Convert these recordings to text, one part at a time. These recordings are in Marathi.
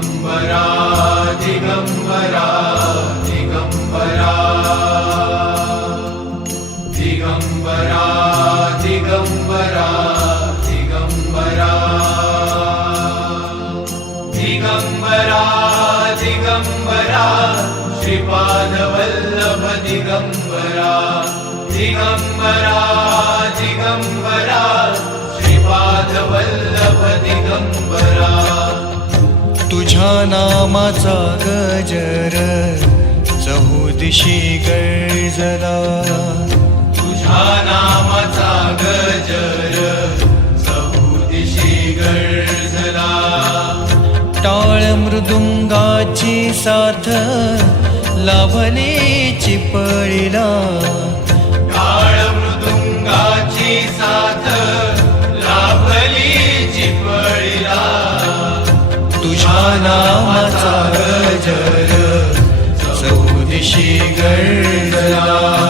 दिगम्बरा दिगम्बरा दिगम्बरा जिगम्बरा जिगम्बरा जिगम्बरा जिगम्बरा जिगम्बरा श्रीपादवल्लभदिगम्बरा जिगम्बरा जिगम्बरा तुझ्या नामाचा गजर चहुदिशी गरजला तुझ्या नामाचा गजर चहुदिशी गर्जला टाळ मृदुंगाची साथ लाभली चिपळीला. तुझ्या नामाचा गजर चौदिशी गरजला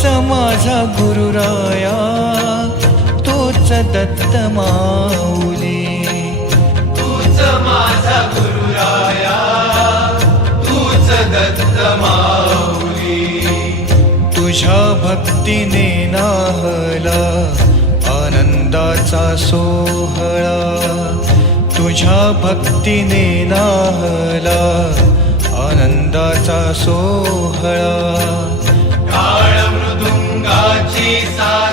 तूच माझा गुरुराया तूच दत्त माऊली. तूच माझा गुरुराया तूच दत्त माऊली. तुझ्या भक्तीने नाहला आनंदाचा सोहळा. तुझ्या भक्तीने नाहला आनंदाचा सोहळा. Jesus.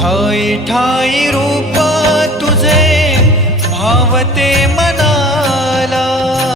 ठाई ठाई रूप तुझे भावते मना